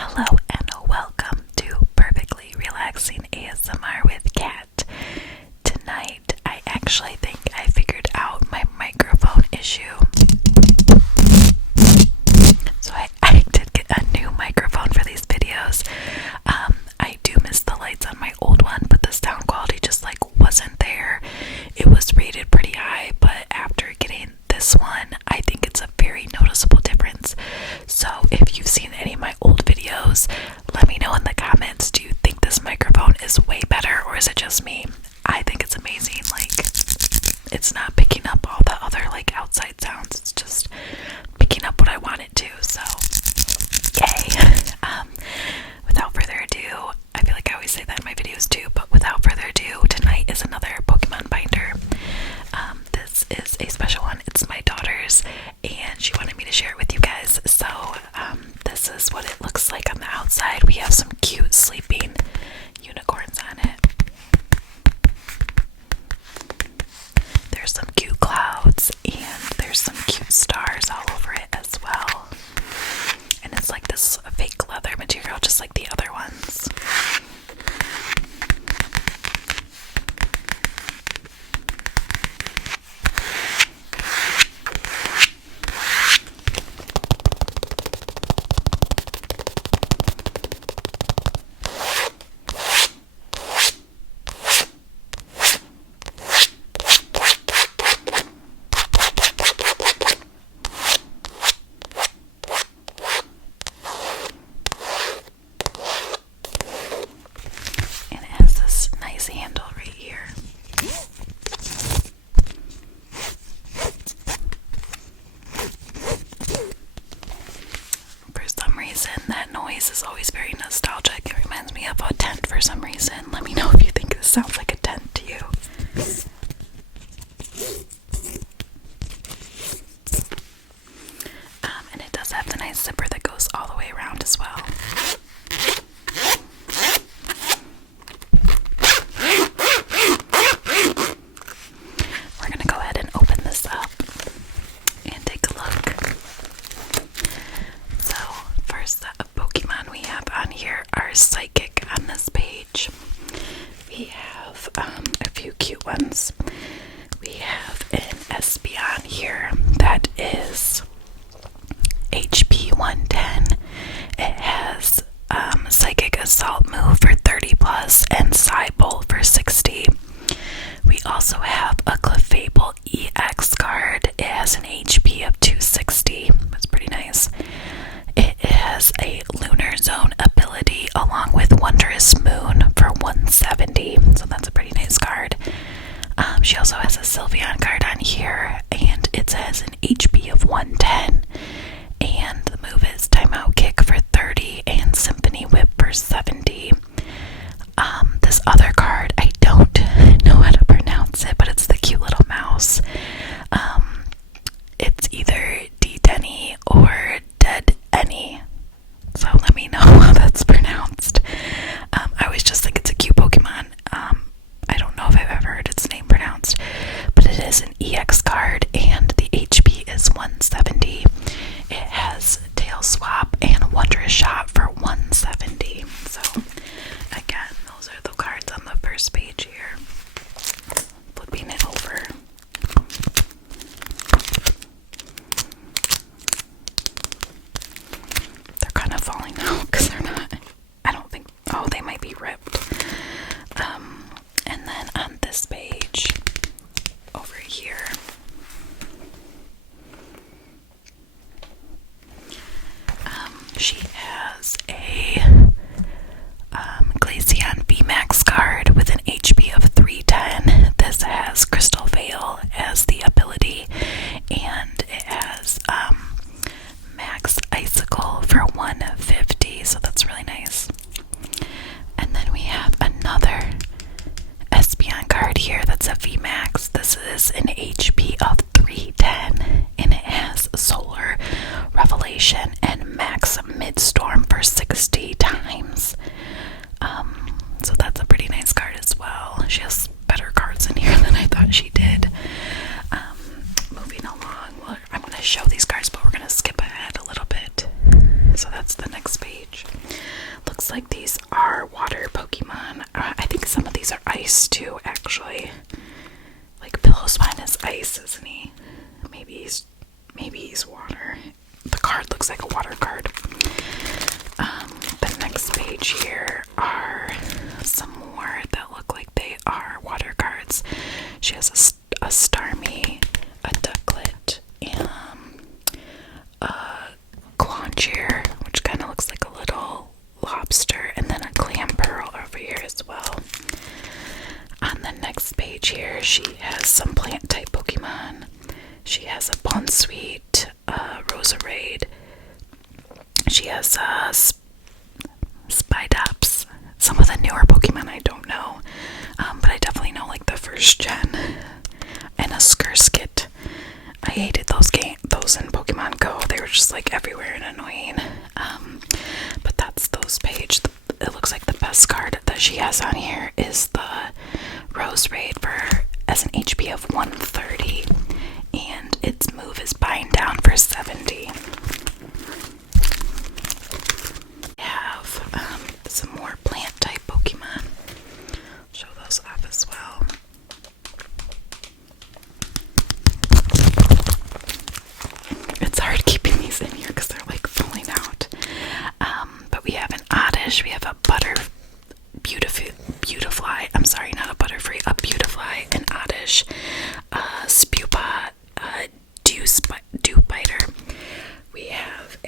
Hello and welcome to Perfectly Relaxing ASMR with Kat. Tonight, I actually think I figured out my microphone issue. So I did get a new microphone for these videos. I do miss the lights on my old one, but the sound quality just wasn't there. It was rated pretty high, but after getting this one, I think it's a very noticeable difference. So if you've seen any of my old videos, let me know in the comments. Do you think this microphone is way better, or is it just me? I think it's amazing. It's not picking up all the other outside sounds. It's just picking up what I want it to. So yay. Without further ado, I feel like I always say that in my videos too, but without further ado, tonight is another Pokemon binder. This is a special one. It's my daughter's, and she wanted me to share it with you guys. So this is what it looks like on the outside. We have some cute sleeping unicorns on it. There's some cute clouds, and there's some cute stars all over it as well. And it's like this fake leather material, just like the other ones. And it has this nice handle right here. For some reason, that noise is always very nostalgic. It reminds me of a tent for some reason. Let me know if you think this sounds like a tent to you. And it does have the nice zipper that goes all the way around as well. We're going to go ahead and open this up and take a look. So, first set of Pokemon we have on here are Psychic on this page. We have a few cute ones. We have an Espeon here that is HP 110. It has Psychic Assault move for 30 plus and Psybolt for 60. We also have a Clefable EX card. It has an HP of 260. That's pretty nice. It has a Lunar Zone ability along with Wondrous Moon for 170. So that's a pretty nice card. She also has a Sylveon card on here, and it has an HP of 110. And the move is Timeout Kick for 30 and Symphony Whip for 70. This other card, I don't know how to pronounce it, but it's the cute little mouse. It's either D-Denny or Dead-Any. So let me know how that's pronounced. I always just think it's a cute Pokemon. I don't know if I've ever heard its name pronounced, but it is an EX card, and the HP is 170. It has Tail Swap and Wondrous Shot for 170. So again, those are the cards on the first page here. Flipping it over. They're kind of falling out because they're not, I don't think, oh, they might be ripped. And then on this page, over here, she has a Glaceon VMAX card with an HP of 310. This has Crystal Veil as the ability, and it has Max Icicle for 150, so that's really nice. And then we have another Espeon card here that's a VMAX. This is an HP of 310, and it has Solar Revelation and Max Midstorm for 60. are water Pokemon. I think some of these are ice too, actually. Like Pillow is ice, isn't he? Maybe he's water. The card looks like a water card. The next page here are some more that look like they are water cards. She has a Starmie, a Ducklet, a Clauncher, which kind of looks like a little lobster, and then a Clamperl over here as well. On the next page here, she has some plant type Pokemon. She has a Bonsweet, a Roserade. She has Spidops. Some of the newer Pokemon I don't know, but I definitely know like the first gen. And a Skurskit. I hated those in Pokemon Go. They were just like everywhere and annoying. But that's those page. It looks like the best card that she has on here is the Roserade as an HP of 130, and its move is Bind Down for 70. We have some more plant type Pokemon. Show those off as well. It's hard keeping these in here because they're like falling out. But we have an Oddish, we have a Beautifly. I'm sorry, not a Butterfree, a Beautifly, an Oddish, Spewpot, Dew Biter. We have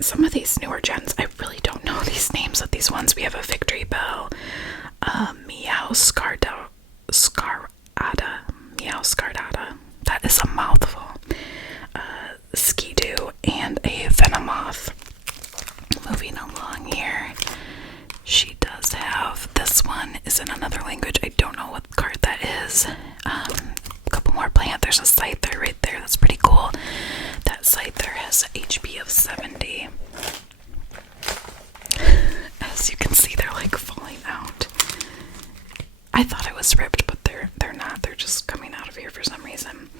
some of these newer gens. I really don't know these names of these ones. We have a Victory Bell, Meowscarada. That is a mouthful. Skidoo, and a Venomoth. Moving along here, she does have, this one is in another language. I don't know what card that is. A couple more plant. There's a Scyther right there. That's pretty cool. That Scyther has an HP of 70. As you can see, they're like falling out. I thought it was ripped, but they're not. They're just coming out of here for some reason.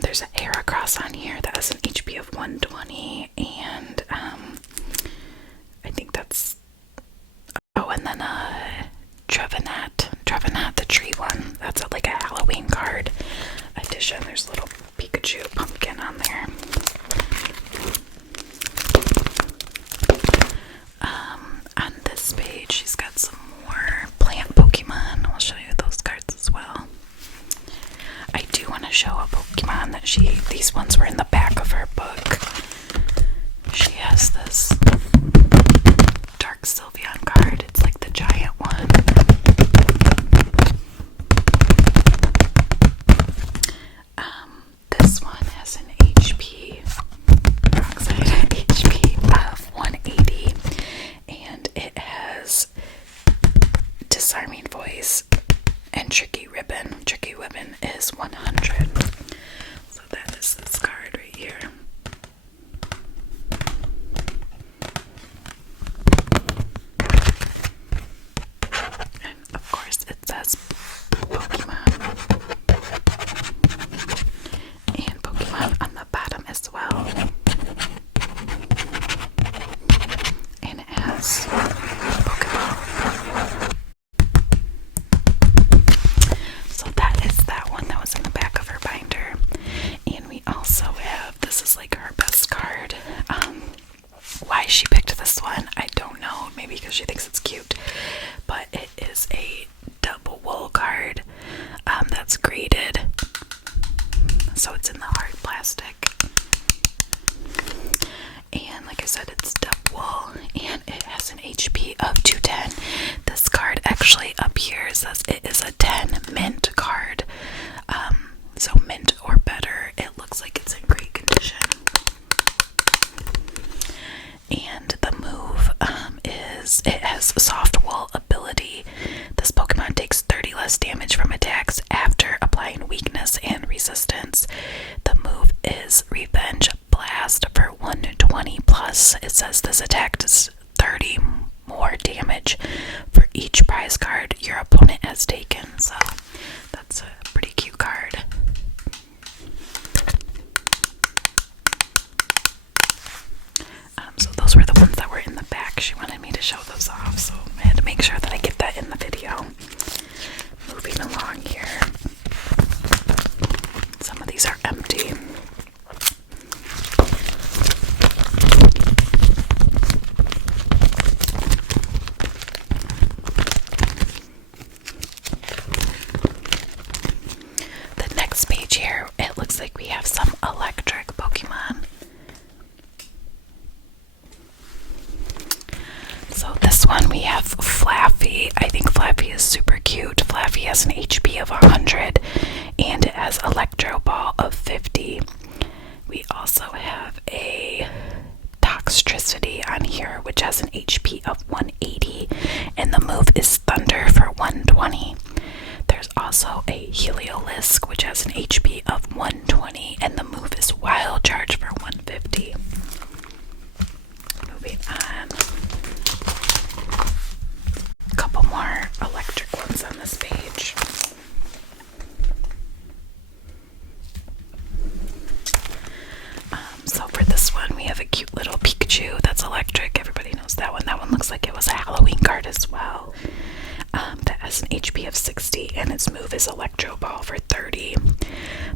There's an Heracross on here that has an HP of 120, and I think that's, and then Trevenant, the tree one. That's like a Halloween card edition. There's a little Pikachu pumpkin on there. On this page, she's got some more plant Pokemon. I'll show you those cards as well. I do want to show a Pokemon that these ones were in the back of her book. She has this Dark Sylveon card. It's like the giant one. This one has an HP of 180, and it has Disarming Voice and Tricky Ribbon. Tricky Ribbon is 100. So that is this card right here. And of course it says Pokemon. And Pokemon on the bottom as well. And it has Pokeball. So that is that one that was in the back of her binder. And we also have, this is like her best card. Why she picked this one, I don't know. Maybe because she thinks it's cute. But it is a double wool card that's graded. So it's in the hard plastic. And like I said, it's double wool, and it has an HP of 210. This card actually up here says it is a 10 mint card. So mint or better. It looks like it's in great condition. And the move is, it has soft wool ability. This Pokemon takes 30 less damage from attacks after applying weakness and resistance. The move is Revenge Blast for 120 plus. It says this attack does 30 more damage for each prize card your opponent has taken. So that's a pretty cute card. So those were the ones that were in the back. She wanted me to show those off, so one we have Flaffy. I think Flaffy is super cute. Flaffy has an HP of 100 and it has Electro Ball of 50. We also have a Toxtricity on here, which has an HP of 180, and the move is Thunder for 120. There's also a Heliolisk, which has an HP of 120, and the move is Wild Charge for 150. Moving on. A couple more electric ones on this page. So for this one, we have a cute little Pikachu that's electric. Everybody knows that one. That one looks like it was a Halloween card as well. That has an HP of 60, and its move is Electro Ball for 30.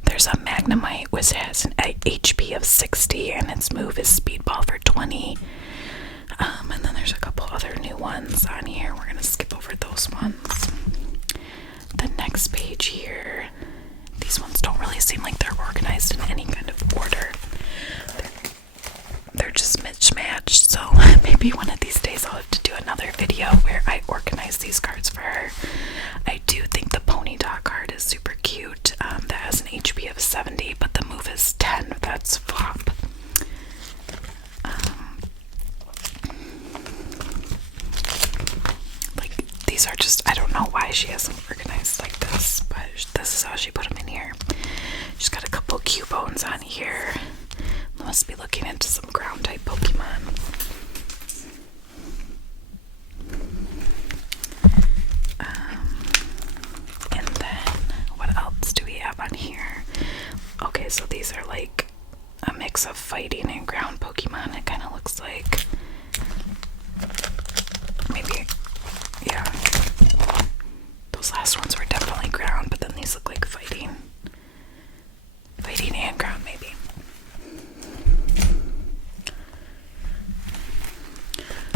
There's a Magnemite, which has an HP of 60, and its move is Speedball for 20. And then there's a couple other new ones on here. We're going to skip over those ones. The next page here, these ones don't really seem like they're organized in any kind of order. They're just mismatched, so maybe one of these days I'll have to do another video where I organize these cards for her. I do think the Ponyta card is super cute. That has an HP of 70, but the move is 10. That's flop. Like, these are just, I don't know why she has them organized like this, but this is how she put them in here. She's got a couple Cubones on here. Must be looking into some ground type Pokemon. And then what else do we have on here? Okay, so these are like a mix of fighting and ground Pokemon. It kind of looks like maybe, yeah, those last ones were definitely ground, but then these look like fighting and ground maybe.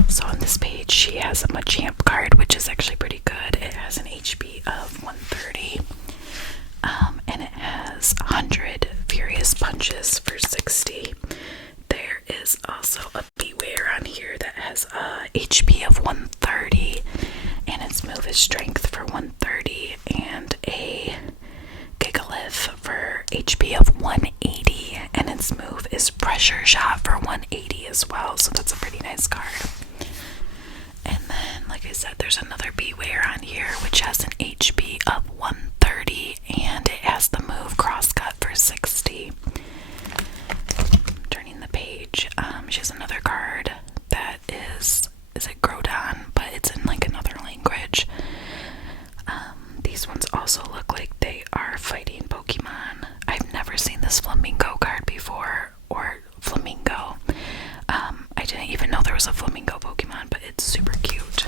So on this page, she has a Machamp card, which is actually pretty good. It has an HP of 130, and it has 100 Furious Punches for 60. There is also a Beware on here that has a HP of 130, and its move is Strength for 130, and a Gigalith for HP of 180, and its move is Pressure Shot for 180 as well, so that's a pretty nice card. And then, like I said, there's another Beware on here, which has an HP of 130, and it has the move Crosscut for 60. Turning the page, she has another card that is it Groudon, but it's in like another language. These ones also look like they are fighting Pokemon. I've never seen this Flamingo card before, or Flamingo. I didn't even know there was a Flamingo Pokemon, but it's super cute.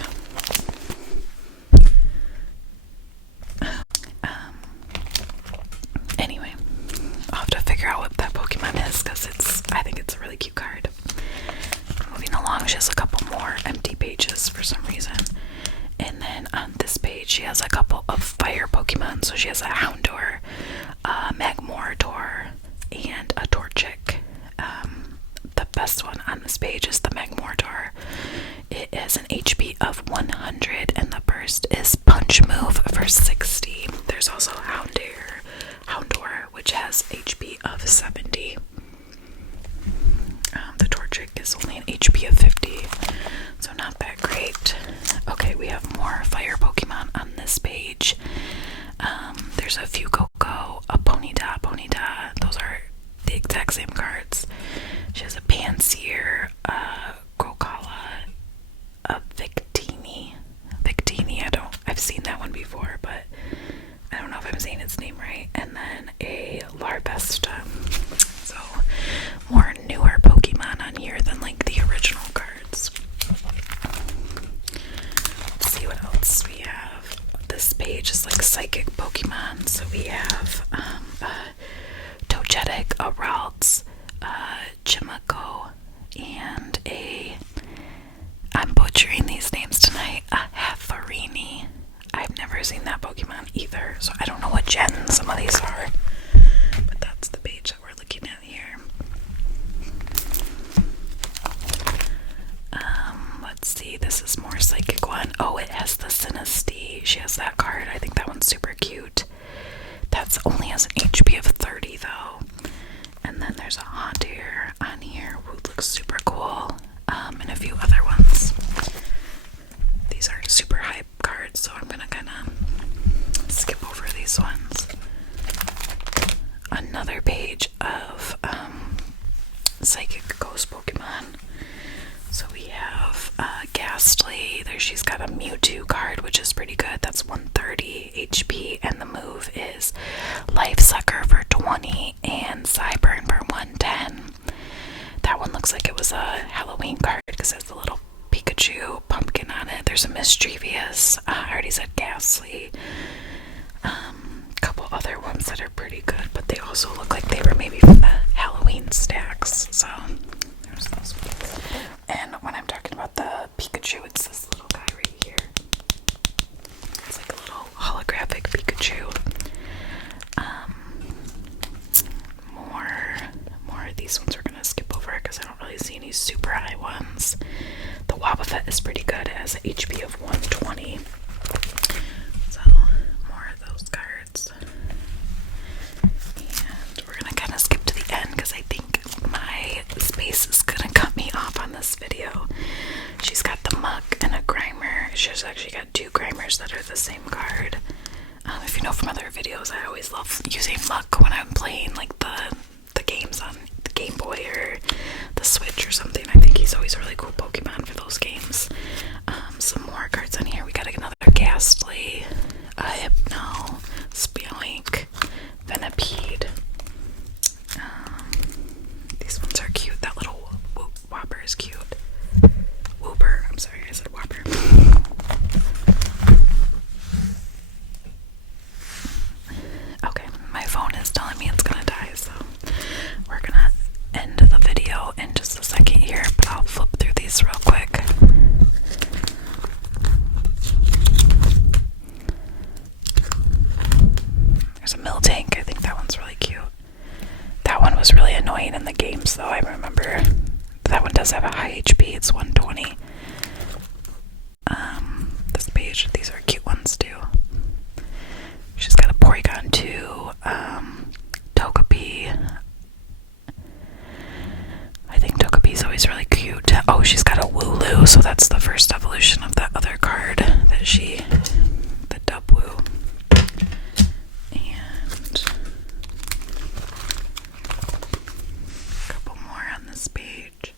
Anyway, I'll have to figure out what that Pokemon is, because I think it's a really cute card. Moving along, she has a couple more empty pages for some reason. And then on this page, she has a couple of fire Pokemon. So she has a Houndour, a Magmortar, and a Torchic. The best one on this page is the Magmortar. It has an HP of 100, and the burst is Punch Move for 60. There's also Houndour, which has HP of 70. The Torchic is only an HP of 50, so not that great. Okay, we have more fire Pokemon on this page. There's a Fuecoco, a Ponyta. Those are the exact same cards. She has a Pansear, a Grokala, a Victini. I've seen that one before, but I don't know if I'm saying its name right. And then a Larvesta. So more newer Pokemon on here than like the original cards. Let's see what else we have. This page is like psychic Pokemon. So we have Togetic, a Ralts, Chimako, and I'm butchering these names tonight, a Hatharini. I've never seen that Pokemon either, so I don't know what gen some of these are, but that's the page that we're looking at here. Let's let's see, this is more psychic one. Oh, it has the Sinistea. She has that card. I think that one's super cute. That's only has an HP of 30 though. And then there's a Haunter on here who looks super cool. And a few other ones. These aren't super hype cards, so I'm gonna kinda skip over these ones. Another page of Psychic Ghost Pokemon. So we have Ghastly. There she's got a Mewtwo card, which is pretty good. That's 130 HP, and the move is Life Sucker for 20 and Cyburn for 110. That one looks like it was a Halloween card because it has a little Pikachu pumpkin on it. There's a Mischievous. I already said Ghastly. Couple other ones that are pretty good, but they also look like they were maybe from the Halloween stacks. So there's those ones. And when I'm talking about the Pikachu, it's this little guy right here. It's like a little holographic Pikachu. More of these ones we're gonna skip over because I don't really see any super high ones. The Wobbuffet is pretty good. It has an HP of 120. So more of those cards. And we're gonna kind of skip to the end because I think my space is gonna cut me off on this video. She's got the Muck and a Grimer. She's actually got two Grimers that are the same card. If you know from other videos, I always love using Muck when I'm playing like the games on the Game Boy or the Switch or something. I think he's always a really cool Pokemon for those games. Some more cards on here. We got another Ghastly, a Hypno, Spioink, Venipede. These ones are cute. That little Whopper is cute. Whooper. I'm sorry, I said Whopper. Okay, my phone is telling me it's gonna die, so we're gonna end the video in just a second here, but I'll flip through these real quick. There's a Miltank. I think that one's really cute. That one was really annoying in the games, though. I remember that one does have a high HP. It's 120. This page, these are cute ones too. She's got a Porygon 2, Togepi. I think Togepi's always really cute. Oh, she's got a Wooloo, so that's the first evolution of that other card that the Dubwoo. And a couple more on this page.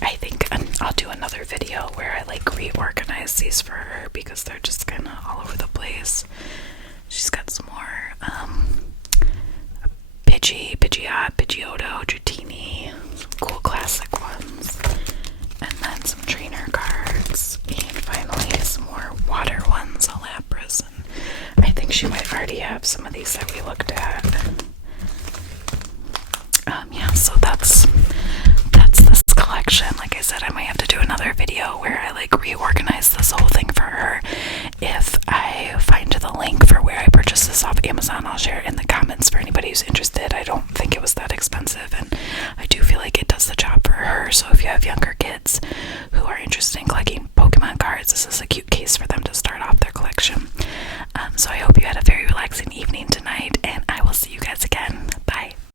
I think I'll do another video where I like reorganize these for her because they're just kind of all over the place. She's got some more Pidgeot, Pidgeotto, Dratini, cool classic ones, and then some trainer cards, and finally some more water ones, a Lapras, and I think she might already have some of these that we looked at. Yeah, so that's this collection. Like I said, I might have to do another video where I like reorganize this whole thing for her. If I find the link for where I purchased this off Amazon, I'll share it in the comments for anybody who's interested. I don't think it was that expensive, and I do feel like it does the job for her. So if you have younger kids who are interested in collecting Pokemon cards, this is a cute case for them to start off their collection. So I hope you had a very